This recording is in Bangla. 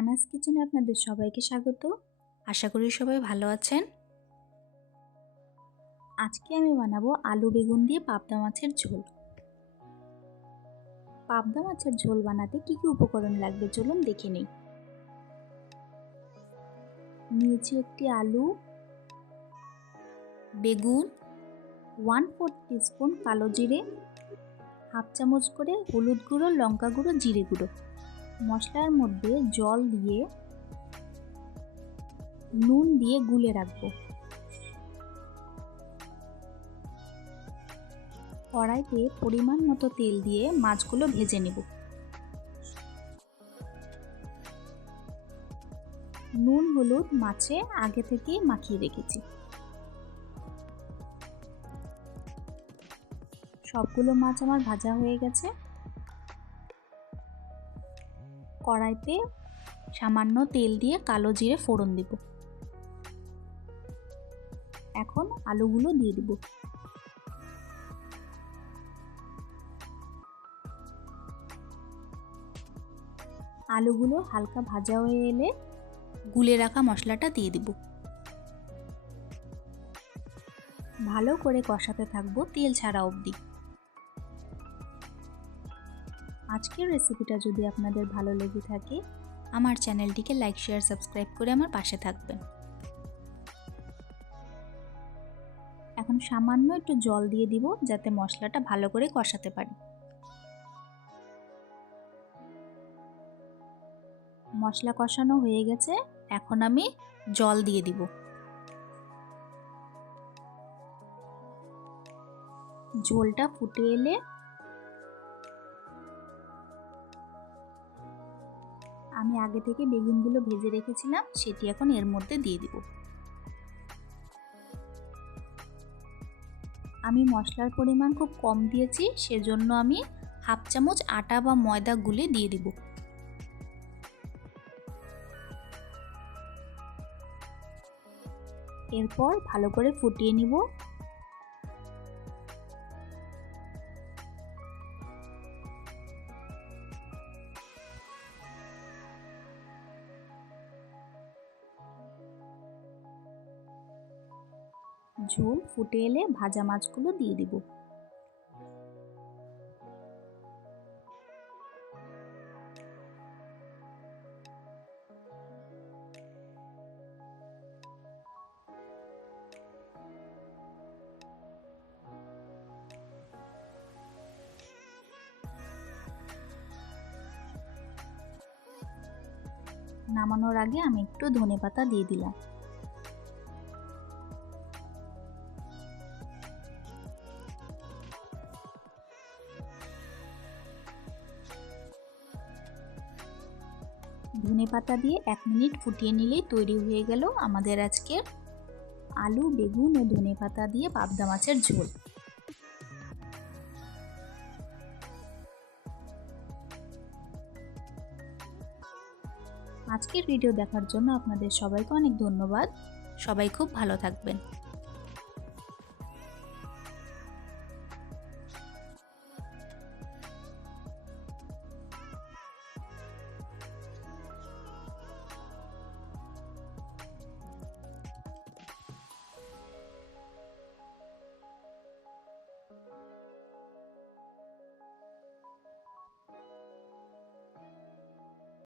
রায়নাস কিচেনে আপনাদের সবাইকে স্বাগত। আশা করি সবাই ভালো আছেন। আজকে আমি বানাবো আলু বেগুন দিয়ে পাবদা মাছের ঝোল। পাবদা মাছের ঝোল বানাতে কি কি উপকরণ লাগবে চলুন দেখে নেই। নিয়েছি একটি আলু, বেগুন ওয়ান ফোর টিস্পুন কালো জিরে হাফ চামচ করে হলুদ গুঁড়ো, লঙ্কা গুঁড়ো, জিরে গুঁড়ো। মশলার মধ্যে জল দিয়ে, নুন দিয়ে গুলে রাখব। কড়াইতে পরিমাণ মতো তেল দিয়ে মাছগুলো ভেজে নেব। নুন, হলুদ, মাছে আগে থেকেই মাখিয়ে রেখেছি। সবগুলো মাছ আমার ভাজা হয়ে গেছে। কড়াইতে সামান্য তেল দিয়ে কালো জিরে ফোড়ন দিব। এখন আলুগুলো দিয়ে দিব। আলুগুলো হালকা ভাজা হয়ে এলে গুলে রাখা মশলাটা দিয়ে দিব। ভালো করে কষাতে থাকব তেল ছাড়া অবধি। আজকের রেসিপিটা যদি আপনাদের ভালো লেগে থাকে, আমার চ্যানেলটিকে লাইক শেয়ার সাবস্ক্রাইব করে আমার পাশে থাকবেন। এখন সামান্য একটু জল দিয়ে দিব যাতে মশলাটা ভালো করে কষাতে পারি। মশলা কষানো হয়ে গেছে, এখন আমি জল দিয়ে দিব। ঝোলটা ফুটে এলে আমি আগে থেকে বেগুনগুলো ভেজে রেখেছিলাম, সেটি এখন এর মধ্যে দিয়ে দিব। আমি মশলার পরিমাণ খুব কম দিয়েছি, সেজন্য আমি হাফ চামচ আটা বা ময়দা গুলে দিয়ে দিব। এরপর ভালো করে ফুটিয়ে নিব। ঝোল ফুটে এলে ভাজা মাছগুলো দিয়ে দিব। নামানোর আগে আমি একটু ধনে পাতা দিয়ে দিলাম। ধনে পাতা দিয়ে এক মিনিট ফুটিয়ে নিলেই তৈরি হয়ে গেল আমাদের আজকে আলু, বেগুন ও ধনে পাতা দিয়ে পাবদা মাছের ঝোল। আজকের ভিডিও দেখার জন্য আপনাদের সবাইকে অনেক ধন্যবাদ। সবাই খুব ভালো থাকবেন।